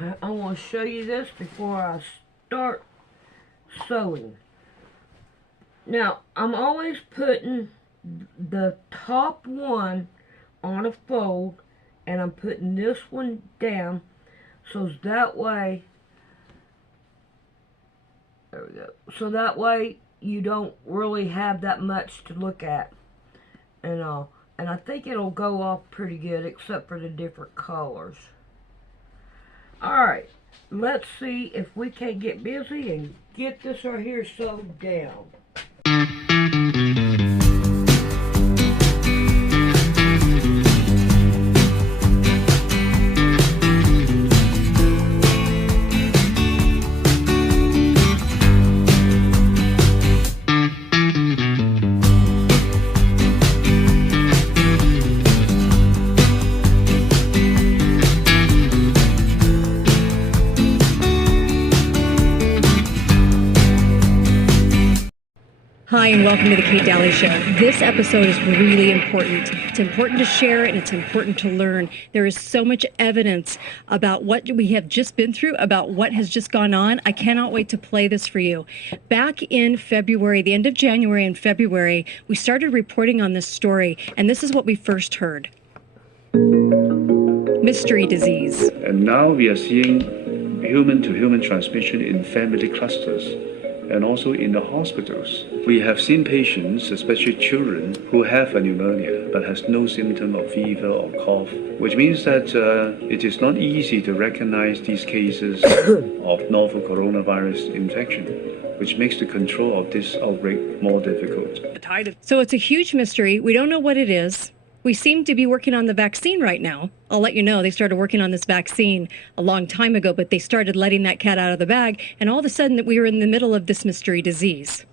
I want to show you this before I start sewing. Now, I'm always putting the top one on a fold, and I'm putting this one down, so that way, there we go, so that way you don't really have that much to look at and all. And I think it'll go off pretty good, except for the different colors. Alright, let's see if we can get busy and get this right here sewed down. Hi, and welcome to the Kate Daly Show. This episode is really important. It's important to share and it's important to learn. There is so much evidence about what we have just been through, about what has just gone on. I cannot wait to play this for you. Back in February, the end of January and February, we started reporting on this story, and this is what we first heard. Mystery disease. And now we are seeing human-to-human transmission in family clusters and also in the hospitals. We have seen patients, especially children, who have a pneumonia but has no symptom of fever or cough, which means that it is not easy to recognize these cases of novel coronavirus infection, which makes the control of this outbreak more difficult. So it's a huge mystery. We don't know what it is. We seem to be working on the vaccine right now. I'll let you know, they started working on this vaccine a long time ago, but they started letting that cat out of the bag, and all of a sudden that we were in the middle of this mystery disease.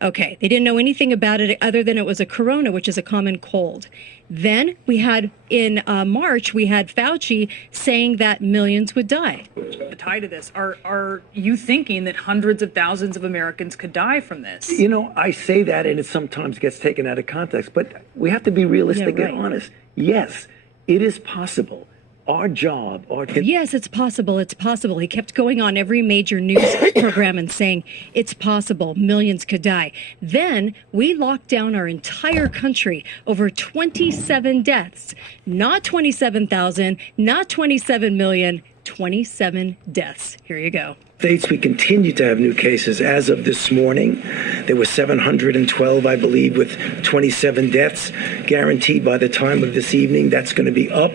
Okay, they didn't know anything about it other than it was a corona, which is a common cold. Then we had, in March, we had Fauci saying that millions would die. The tie to this, are you thinking that hundreds of thousands of Americans could die from this? You know, I say that and it sometimes gets taken out of context, but we have to be realistic and honest. Yes, it is possible. Our job, Yes, it's possible. It's possible. He kept going on every major news program and saying, it's possible. Millions could die. Then we locked down our entire country. Over 27 deaths. Not 27,000, not 27 million, 27 deaths. Here you go. States, we continue to have new cases. As of this morning, there were 712, I believe, with 27 deaths. Guaranteed by the time of this evening, that's going to be up,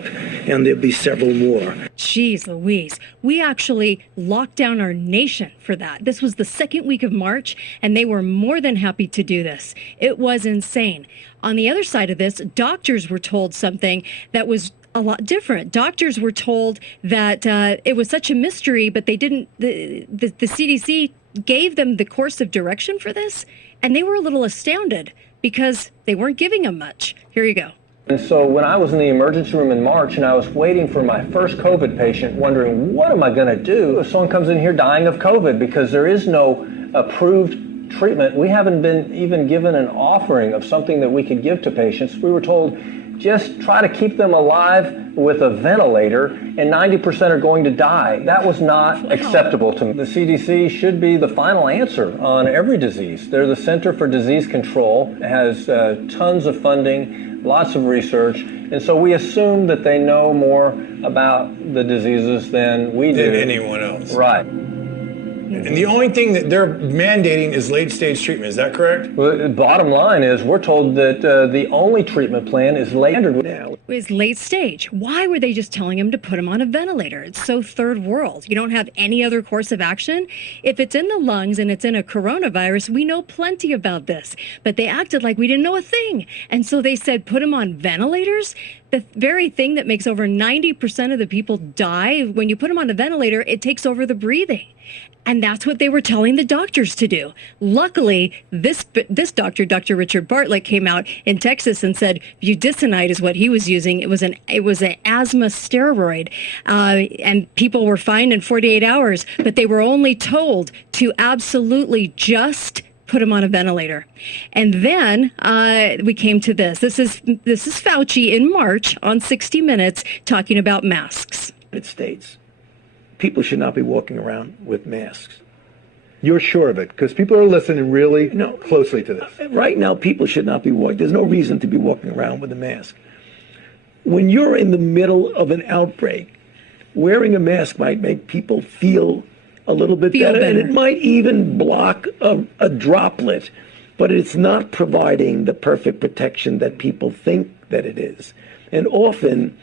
and there'll be several more. Jeez Louise. We actually locked down our nation for that. This was the second week of March, and they were more than happy to do this. It was insane. On the other side of this, doctors were told something that was a lot different. Doctors were told that it was such a mystery, but they didn't, the CDC gave them the course of direction for this, and they were a little astounded because they weren't giving them much. Here you go. And so when I was in the emergency room in March and I was waiting for my first COVID patient, wondering, what am I going to do if someone comes in here dying of COVID? Because there is no approved treatment. We haven't been even given an offering of something that we could give to patients. We were told, just try to keep them alive with a ventilator, and 90% are going to die. That was not acceptable to me. The CDC should be the final answer on every disease. They're the Center for Disease Control, has tons of funding, lots of research, and so we assume that they know more about the diseases than we do. Than anyone else. Right. And the only thing that they're mandating is late-stage treatment. Is that correct? Well, the bottom line is we're told that the only treatment plan is now. Is late stage. Why were they just telling him to put him on a ventilator? It's so third world. You don't have any other course of action. If it's in the lungs and it's in a coronavirus, we know plenty about this. But they acted like we didn't know a thing. And so they said, put him on ventilators. The very thing that makes over 90% of the people die, when you put them on a ventilator, it takes over the breathing. And that's what they were telling the doctors to do. Luckily, this doctor, Dr. Richard Bartlett, came out in Texas and said budesonide is what he was using. It was an asthma steroid, and people were fine in 48 hours. But they were only told to absolutely just put him on a ventilator. And then we came to this. This is Fauci in March on 60 Minutes talking about masks. United States. people should not be walking around with masks. You're sure of it? Because people are listening really closely to this. Right now, people should not be walking. There's no reason to be walking around with a mask. When you're in the middle of an outbreak, wearing a mask might make people feel a little bit better, and it might even block a droplet, but it's not providing the perfect protection that people think that it is. And often,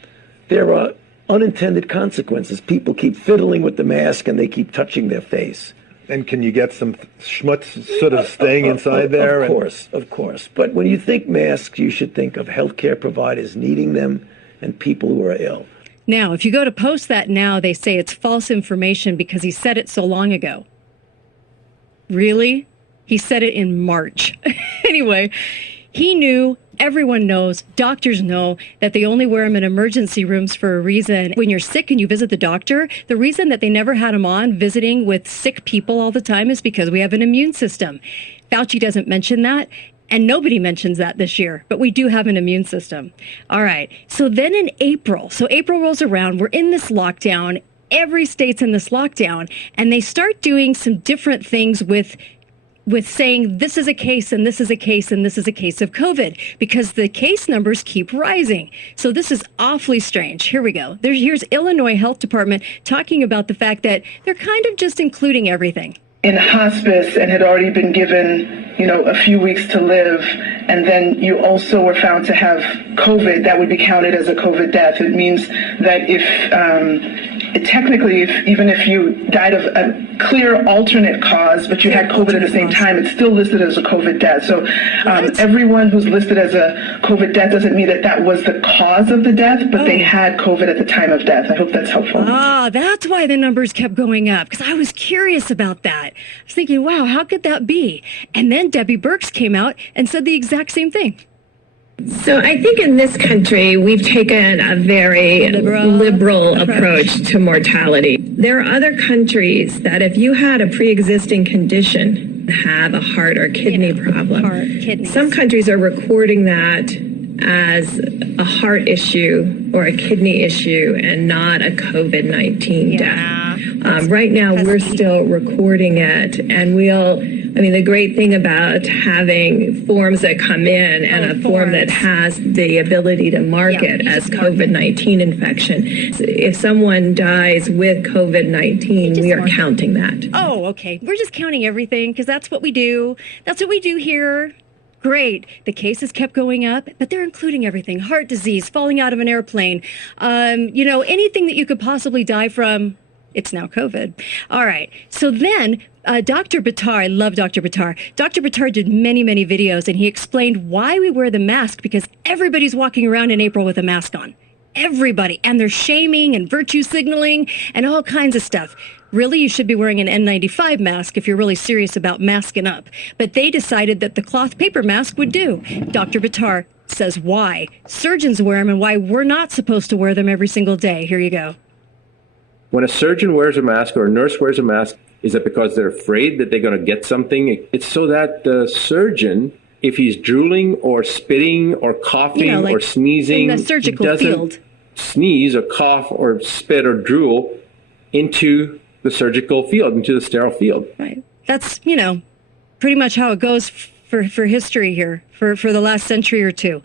there are unintended consequences. People keep fiddling with the mask and they keep touching their face. And can you get some schmutz sort of staying inside there? Of course. But when you think masks, you should think of healthcare providers needing them and people who are ill. Now, if you go to post that now, they say it's false information because he said it so long ago. Really? He said it in March. Anyway, he knew, everyone knows, doctors know that they only wear them in emergency rooms for a reason. When you're sick and you visit the doctor, the reason that they never had him on visiting with sick people all the time is because we have an immune system. Fauci doesn't mention that, and nobody mentions that this year, but we do have an immune system. All right, so then in April rolls around, we're in this lockdown, every state's in this lockdown, and they start doing some different things with saying this is a case and this is a case and this is a case of COVID because the case numbers keep rising. So this is awfully strange. Here we go. Here's Illinois Health Department talking about the fact that they're kind of just including everything. In hospice and had already been given, a few weeks to live, and then you also were found to have COVID, that would be counted as a COVID death. It means that even if you died of a clear alternate cause, but you had COVID at the same time, it's still listed as a COVID death. So everyone who's listed as a COVID death doesn't mean that was the cause of the death, but they had COVID at the time of death. I hope that's helpful. That's why the numbers kept going up, because I was curious about that. I was thinking, wow, how could that be? And then Debbie Birx came out and said the exact same thing. So I think in this country, we've taken a very liberal approach to mortality. There are other countries that if you had a pre-existing condition, have a heart or kidney problem, some countries are recording that as a heart issue or a kidney issue and not a COVID-19 death. Right now, we're still recording it, and the great thing about having forms that come in and a form that has the ability to mark it as COVID-19 infection, if someone dies with COVID-19, we are counting that. Oh, okay. We're just counting everything because that's what we do. That's what we do here. Great. The cases kept going up, but they're including everything. Heart disease, falling out of an airplane, anything that you could possibly die from. It's now COVID. All right. So then Dr. Buttar, I love Dr. Buttar. Dr. Buttar did many, many videos, and he explained why we wear the mask, because everybody's walking around in April with a mask on. Everybody. And they're shaming and virtue signaling and all kinds of stuff. Really, you should be wearing an N95 mask if you're really serious about masking up. But they decided that the cloth paper mask would do. Dr. Buttar says why surgeons wear them and why we're not supposed to wear them every single day. Here you go. When a surgeon wears a mask or a nurse wears a mask, is it because they're afraid that they're going to get something? It's so that the surgeon, if he's drooling or spitting or coughing or sneezing, in the surgical doesn't field, sneeze or cough or spit or drool into the surgical field, into the sterile field. Right. That's, pretty much how it goes for history here, for the last century or two.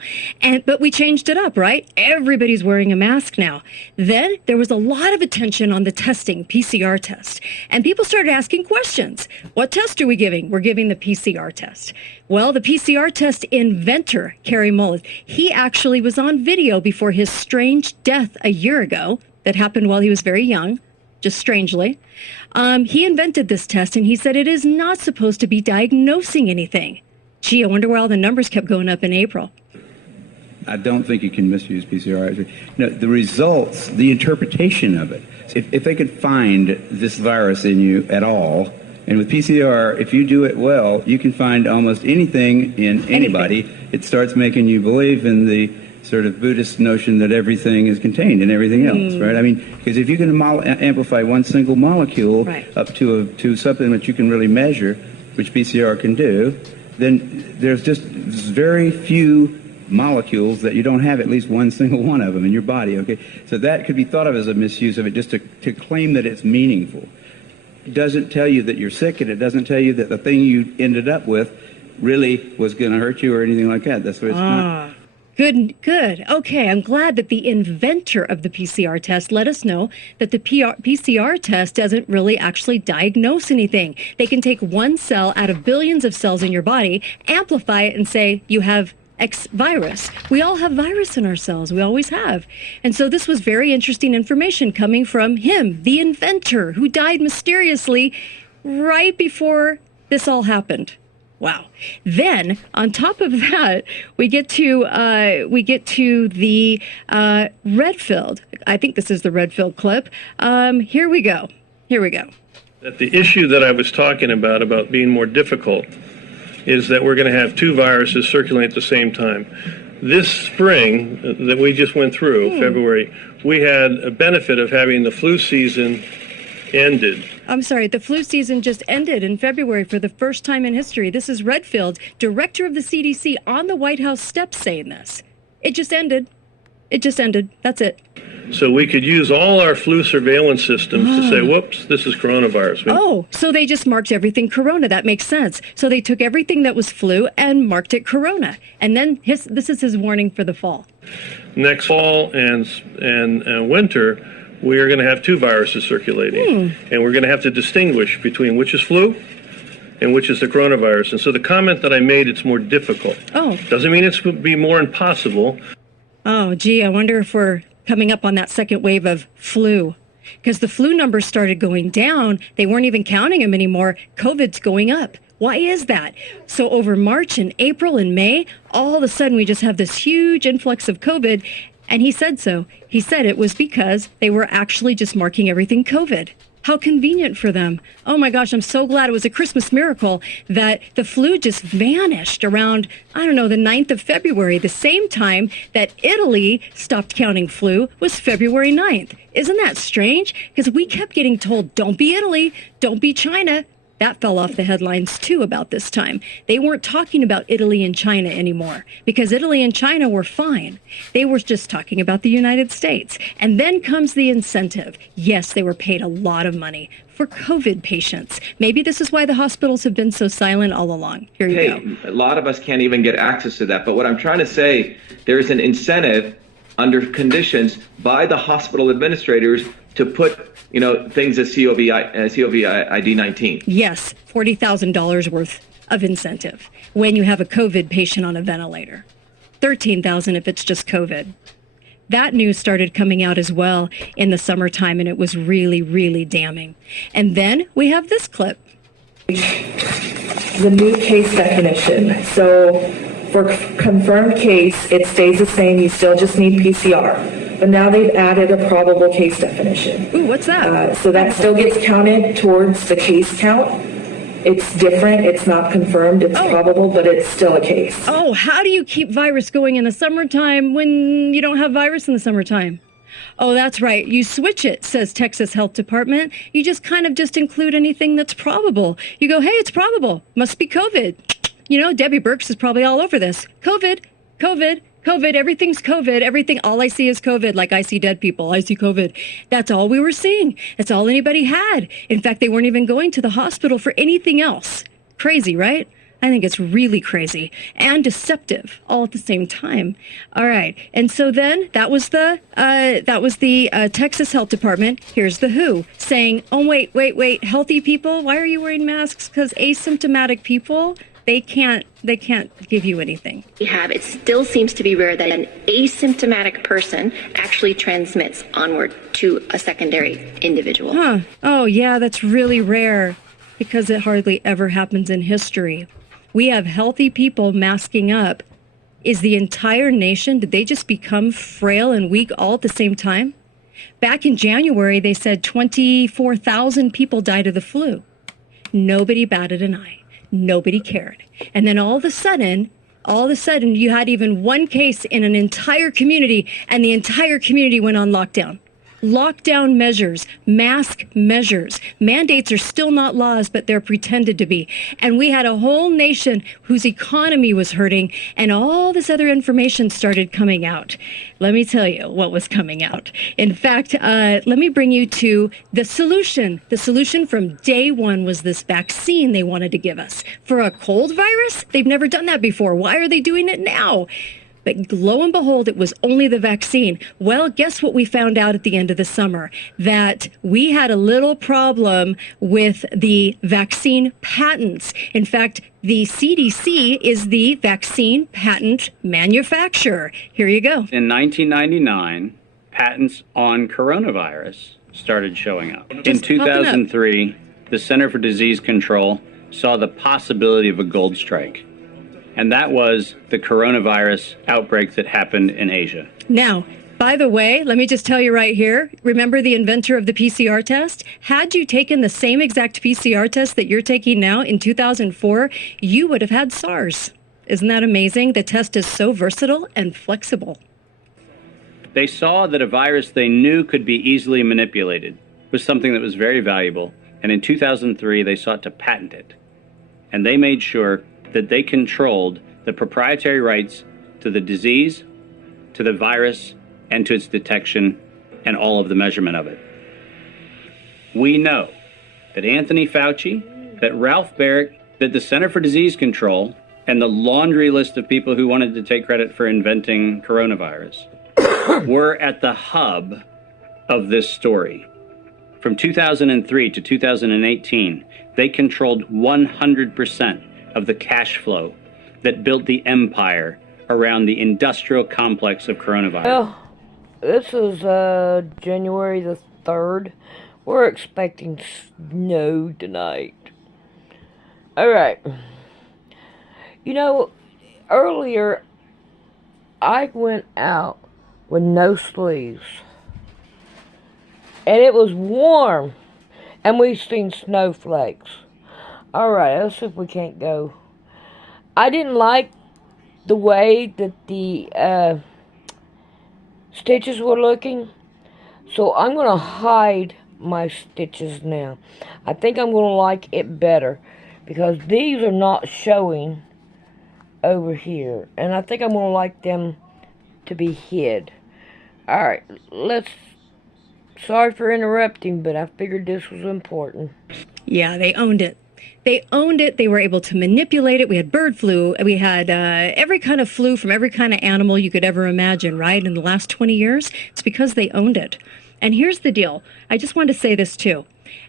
But we changed it up, right? Everybody's wearing a mask now. Then there was a lot of attention on the testing, PCR test. And people started asking questions. What test are we giving? We're giving the PCR test. Well, the PCR test inventor, Kary Mullis, he actually was on video before his strange death a year ago that happened while he was very young. Just strangely. He invented this test, and he said it is not supposed to be diagnosing anything. Gee, I wonder why all the numbers kept going up in April. I don't think you can misuse PCR. The results, the interpretation of it. If they could find this virus in you at all, and with PCR, if you do it well, you can find almost anything in anybody. It starts making you believe in the sort of Buddhist notion that everything is contained in everything else, right? Because if you can amplify one single molecule up to something that you can really measure, which PCR can do, then there's just very few molecules that you don't have at least one single one of them in your body, okay? So that could be thought of as a misuse of it, just to claim that it's meaningful. It doesn't tell you that you're sick, and it doesn't tell you that the thing you ended up with really was going to hurt you or anything like that. That's what it's not. Good. Okay, I'm glad that the inventor of the PCR test let us know that the PCR test doesn't really actually diagnose anything. They can take one cell out of billions of cells in your body, amplify it, and say you have X virus. We all have virus in our cells. We always have. And so this was very interesting information coming from him, the inventor, who died mysteriously right before this all happened. Wow. Then, on top of that, we get to the Redfield. I think this is the Redfield clip. Here we go. That the issue that I was talking about being more difficult, is that we're going to have two viruses circulating at the same time. This spring that we just went through, February, we had a benefit of having the flu season ended. I'm sorry, the flu season just ended in February for the first time in history. This is Redfield, director of the CDC, on the White House steps saying this. It just ended. That's it. So we could use all our flu surveillance systems to say, whoops, this is coronavirus. So they just marked everything corona. That makes sense. So they took everything that was flu and marked it corona. And then this is his warning for the fall. Next fall and winter, we are going to have two viruses circulating. And we're going to have to distinguish between which is flu and which is the coronavirus. And so the comment that I made, it's more difficult. Doesn't mean it's going to be more impossible. Oh, gee, I wonder if we're coming up on that second wave of flu. Because the flu numbers started going down. They weren't even counting them anymore. COVID's going up. Why is that? So over March and April and May, all of a sudden we just have this huge influx of COVID. And he said so. He said it was because they were actually just marking everything COVID. How convenient for them. Oh my gosh, I'm so glad it was a Christmas miracle that the flu just vanished around, the 9th of February. The same time that Italy stopped counting flu was February 9th. Isn't that strange? Because we kept getting told, don't be Italy, don't be China. That fell off the headlines, too, about this time. They weren't talking about Italy and China anymore because Italy and China were fine. They were just talking about the United States. And then comes the incentive. Yes, they were paid a lot of money for COVID patients. Maybe this is why the hospitals have been so silent all along. Here you go. A lot of us can't even get access to that. But what I'm trying to say, there's an incentive under conditions by the hospital administrators to put things as COVID 19. Yes, $40,000 worth of incentive when you have a COVID patient on a ventilator. $13,000 if it's just COVID. That news started coming out as well in the summertime, and it was really, really damning. And then we have this clip. The new case definition. So for confirmed case, it stays the same. You still just need PCR. But now they've added a probable case definition. Ooh, what's that? So that still gets counted towards the case count. It's different. It's not confirmed. It's probable, but it's still a case. Oh, how do you keep virus going in the summertime when you don't have virus in the summertime? Oh, that's right. You switch it, says Texas Health Department. You just kind of just include anything that's probable. You go, hey, it's probable. Must be COVID. Debbie Birx is probably all over this. COVID, everything's COVID, everything, all I see is COVID, like I see dead people, I see COVID. That's all we were seeing. That's all anybody had. In fact, they weren't even going to the hospital for anything else. Crazy, right? I think it's really crazy and deceptive all at the same time. All right. And so then that was the Texas Health Department. Here's the WHO saying, oh, wait, healthy people, why are you wearing masks? Because asymptomatic people, they can't give you anything. It still seems to be rare that an asymptomatic person actually transmits onward to a secondary individual. Huh. Oh, yeah, that's really rare because it hardly ever happens in history. We have healthy people masking up. Is the entire nation, did they just become frail and weak all at the same time? Back in January, they said 24,000 people died of the flu. Nobody batted an eye. Nobody cared. And then all of a sudden, you had even one case in an entire community, and the entire community went on lockdown. Lockdown measures, mask measures. Mandates are still not laws, but they're pretended to be. And we had a whole nation whose economy was hurting, and all this other information started coming out. Let me tell you what was coming out. In fact, let me bring you to the solution. The solution from day one was this vaccine they wanted to give us. For a cold virus? They've never done that before. Why are they doing it now? But lo and behold, it was only the vaccine. Well, guess what we found out at the end of the summer? That we had a little problem with the vaccine patents. In fact, the CDC is the vaccine patent manufacturer. Here you go. In 1999, patents on coronavirus started showing up. In 2003, the Center for Disease Control saw the possibility of a gold strike. And that was the coronavirus outbreak that happened in Asia. Now, by the way, let me just tell you right here, remember the inventor of the PCR test? Had you taken the same exact PCR test that you're taking now in 2004, you would have had SARS. Isn't that amazing? The test is so versatile and flexible. They saw that a virus they knew could be easily manipulated was something that was very valuable. And in 2003, they sought to patent it. And they made sure that they controlled the proprietary rights to the disease, to the virus, and to its detection, and all of the measurement of it. We know that Anthony Fauci, that Ralph Baric, that the Center for Disease Control, and the laundry list of people who wanted to take credit for inventing coronavirus were at the hub of this story. From 2003 to 2018, they controlled 100% of the cash flow that built the empire around the industrial complex of coronavirus. Well, this is January the 3rd. We're expecting snow tonight. Alright. You know, earlier I went out with no sleeves. And it was warm. And we've seen snowflakes. Alright, let's see if we can't go. I didn't like the way that the stitches were looking. So I'm going to hide my stitches now. I think I'm going to like it better. Because these are not showing over here. And I think I'm going to like them to be hid. Alright, let's... Sorry for interrupting, but I figured this was important. Yeah, they owned it. They owned it. They were able to manipulate it. We had bird flu. We had every kind of flu from every kind of animal you could ever imagine, right? In the last 20 years, it's because they owned it. And here's the deal. I just wanted to say this, too.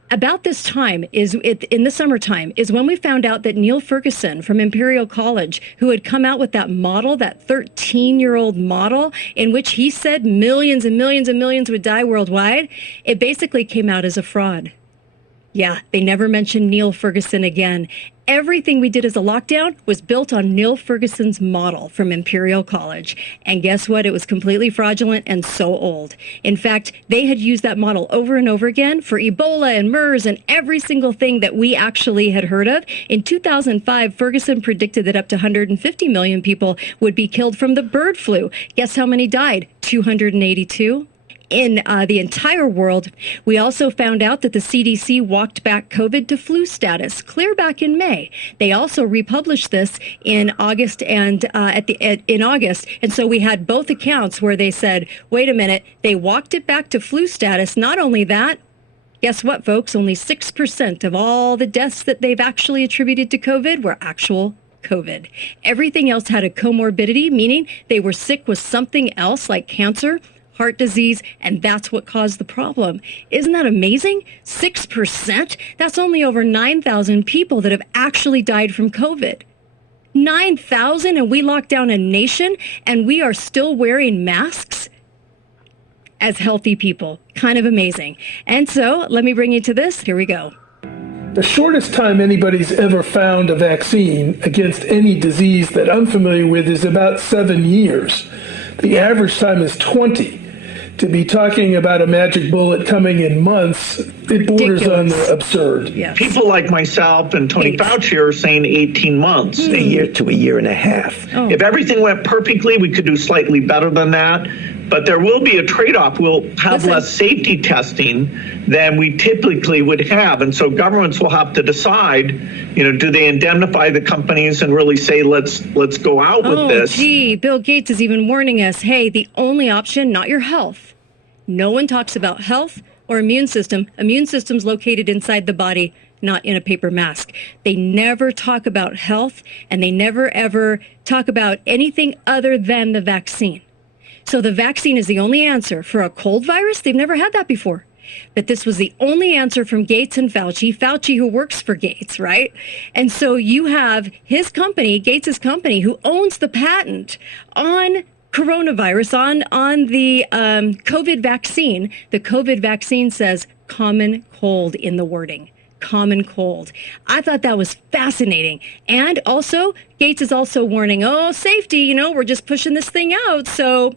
About this time, in the summertime, is when we found out that Neil Ferguson from Imperial College, who had come out with that model, that 13-year-old model, in which he said millions and millions and millions would die worldwide, it basically came out as a fraud. Yeah, they never mentioned Neil Ferguson again. Everything we did as a lockdown was built on Neil Ferguson's model from Imperial College. And guess what? It was completely fraudulent and so old. In fact, they had used that model over and over again for Ebola and MERS and every single thing that we actually had heard of. In 2005, Ferguson predicted that up to 150 million people would be killed from the bird flu. Guess how many died? 282. In the entire world. We also found out that the CDC walked back COVID to flu status clear back in May. They also republished this in August and in August. And so we had both accounts where they said, wait a minute, they walked it back to flu status. Not only that, guess what, folks? Only 6% of all the deaths that they've actually attributed to COVID were actual COVID. Everything else had a comorbidity, meaning they were sick with something else like cancer, heart disease, and that's what caused the problem. Isn't that amazing? 6%? That's only over 9,000 people that have actually died from COVID. 9,000, and we locked down a nation, and we are still wearing masks as healthy people. Kind of amazing. And so, let me bring you to this. Here we go. The shortest time anybody's ever found a vaccine against any disease that I'm familiar with is about 7 years. The average time is 20. To be talking about a magic bullet coming in months, it borders on absurd. Yes. People like myself and Tony Fauci are saying 18 months. A year to a year and a half. If everything went perfectly, we could do slightly better than that. But there will be a trade-off. We'll have less safety testing than we typically would have. And so governments will have to decide, do they indemnify the companies and really say, let's go out with this? Gee, Bill Gates is even warning us, hey, the only option, not your health. No one talks about health or immune system. Immune system's located inside the body, not in a paper mask. They never talk about health, and they never, ever talk about anything other than the vaccine. So the vaccine is the only answer for a cold virus. They've never had that before. But this was the only answer from Gates and Fauci who works for Gates, right? And so you have his company, Gates's company, who owns the patent on coronavirus, on the COVID vaccine. The COVID vaccine says common cold in the wording. Common cold. I thought that was fascinating. And also, Gates is also warning, safety, we're just pushing this thing out. So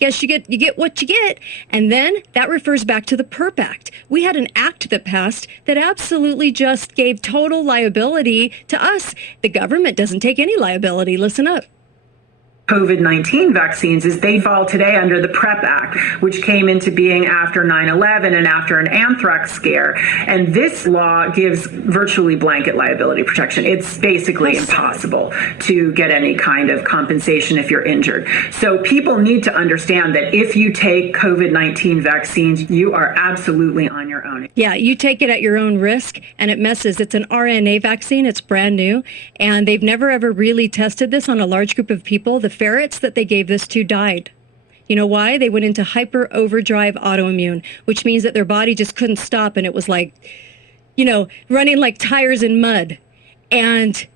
guess you get what you get. And then that refers back to the PERP Act. We had an act that passed that absolutely just gave total liability to us. The government doesn't take any liability. Listen up. COVID-19 vaccines is they fall today under the PrEP Act, which came into being after 9/11 and after an anthrax scare. And this law gives virtually blanket liability protection. It's basically impossible to get any kind of compensation if you're injured. So people need to understand that if you take COVID-19 vaccines, you are absolutely on your own. Yeah, you take it at your own risk, and it messes. It's an RNA vaccine. It's brand new, and they've never, ever really tested this on a large group of people. The ferrets that they gave this to died. You know why? They went into hyper overdrive autoimmune, which means that their body just couldn't stop, and it was like, running like tires in mud. And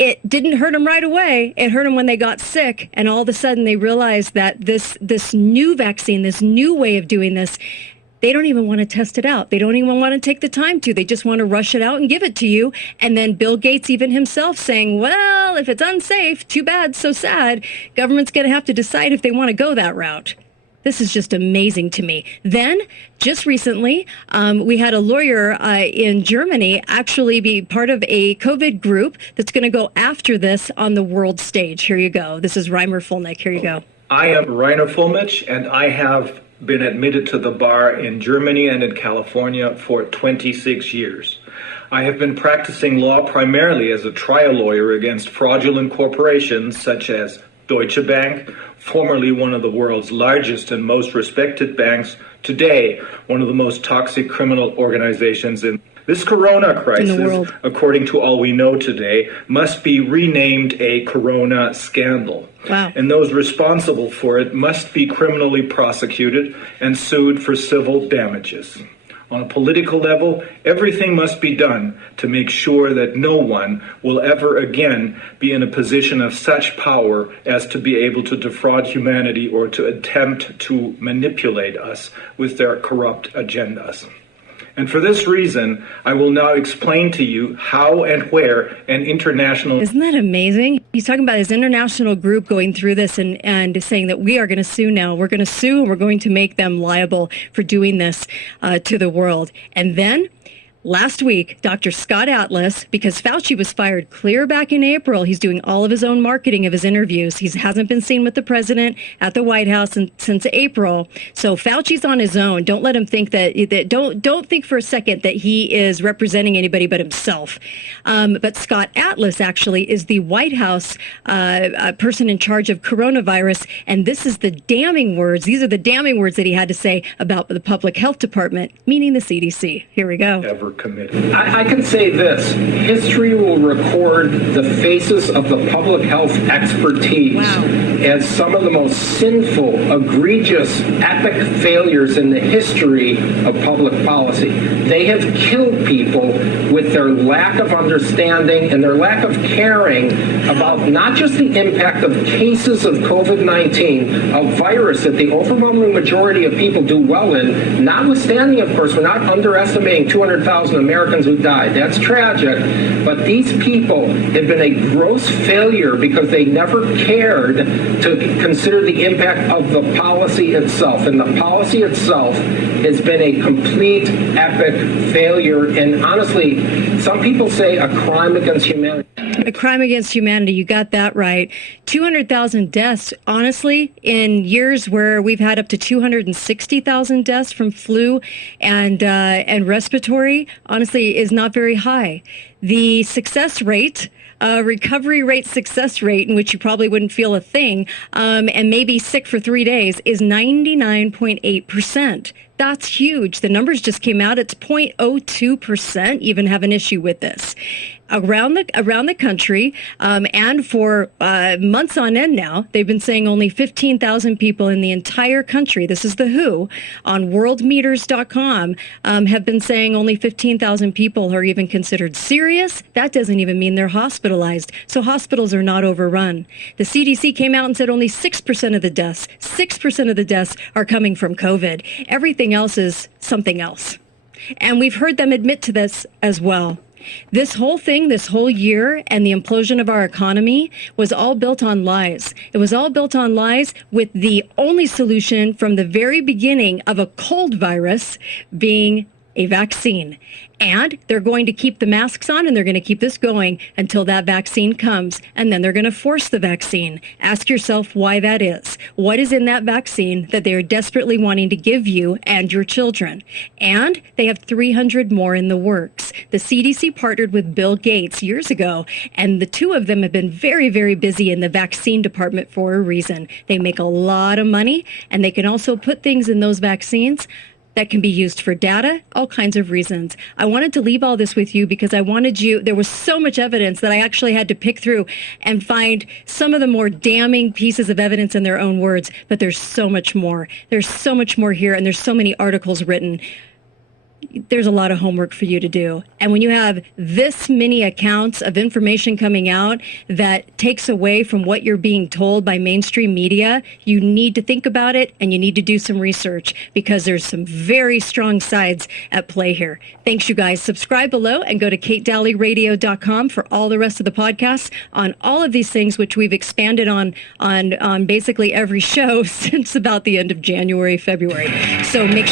it didn't hurt them right away. It hurt them when they got sick, and all of a sudden they realized that this new vaccine, this new way of doing this, they don't even want to test it out. They don't even want to take the time to. They just want to rush it out and give it to you. And then Bill Gates even himself saying, well, if it's unsafe, too bad, so sad. Government's going to have to decide if they want to go that route. This is just amazing to me. Then, just recently, we had a lawyer in Germany actually be part of a COVID group that's going to go after this on the world stage. Here you go. This is Reimer Fulnick. Here you go. I am Rainer Fulmich, and I have been admitted to the bar in Germany and in California for 26 years. I have been practicing law primarily as a trial lawyer against fraudulent corporations such as Deutsche Bank, formerly one of the world's largest and most respected banks, today one of the most toxic criminal organizations in this corona crisis, according to all we know today, must be renamed a corona scandal. Wow. And those responsible for it must be criminally prosecuted and sued for civil damages. On a political level, everything must be done to make sure that no one will ever again be in a position of such power as to be able to defraud humanity or to attempt to manipulate us with their corrupt agendas. And for this reason, I will now explain to you how and where an international... Isn't that amazing? He's talking about his international group going through this and saying that we are going to sue now. We're going to sue, and we're going to make them liable for doing this to the world. And then last week, Dr. Scott Atlas, because Fauci was fired clear back in April, he's doing all of his own marketing of his interviews. He hasn't been seen with the president at the White House since April. So Fauci's on his own. Don't let him think don't think for a second that he is representing anybody but himself. But Scott Atlas actually is the White House person in charge of coronavirus. And this is the damning words. These are the damning words that he had to say about the public health department, meaning the CDC. Here we go. Committed. I can say this. History will record the faces of the public health expertise as some of the most sinful, egregious, epic failures in the history of public policy. They have killed people with their lack of understanding and their lack of caring about not just the impact of cases of COVID-19, a virus that the overwhelming majority of people do well in, notwithstanding, of course, we're not underestimating 200,000 Americans who died. That's tragic. But these people have been a gross failure because they never cared to consider the impact of the policy itself. And the policy itself has been a complete epic failure. And honestly, some people say a crime against humanity. A crime against humanity. You got that right. 200,000 deaths, honestly, in years where we've had up to 260,000 deaths from flu and respiratory, honestly, is not very high. The success rate, recovery rate success rate, in which you probably wouldn't feel a thing, and maybe sick for 3 days, is 99.8%. That's huge. The numbers just came out. It's 0.02% even have an issue with this. Around the country, and for months on end now, they've been saying only 15,000 people in the entire country, this is the WHO, on worldmeters.com, have been saying only 15,000 people are even considered serious. That doesn't even mean they're hospitalized. So hospitals are not overrun. The CDC came out and said only 6% of the deaths, 6% of the deaths are coming from COVID. Everything else is something else. And we've heard them admit to this as well. This whole thing, this whole year, and the implosion of our economy was all built on lies. It was all built on lies, with the only solution from the very beginning of a cold virus being a vaccine. And they're going to keep the masks on, and they're going to keep this going until that vaccine comes. And then they're going to force the vaccine. Ask yourself why that is. What is in that vaccine that they are desperately wanting to give you and your children? And they have 300 more in the works. The CDC partnered with Bill Gates years ago, and the two of them have been very, very busy in the vaccine department for a reason. They make a lot of money, and they can also put things in those vaccines that can be used for data, all kinds of reasons. I wanted to leave all this with you because I wanted you, there was so much evidence that I actually had to pick through and find some of the more damning pieces of evidence in their own words, but there's so much more. There's so much more here, and there's so many articles written. There's a lot of homework for you to do. And when you have this many accounts of information coming out that takes away from what you're being told by mainstream media, you need to think about it, and you need to do some research, because there's some very strong sides at play here. Thanks, you guys. Subscribe below and go to KateDalleyRadio.com for all the rest of the podcasts on all of these things, which we've expanded on basically every show since about the end of January, February. So make sure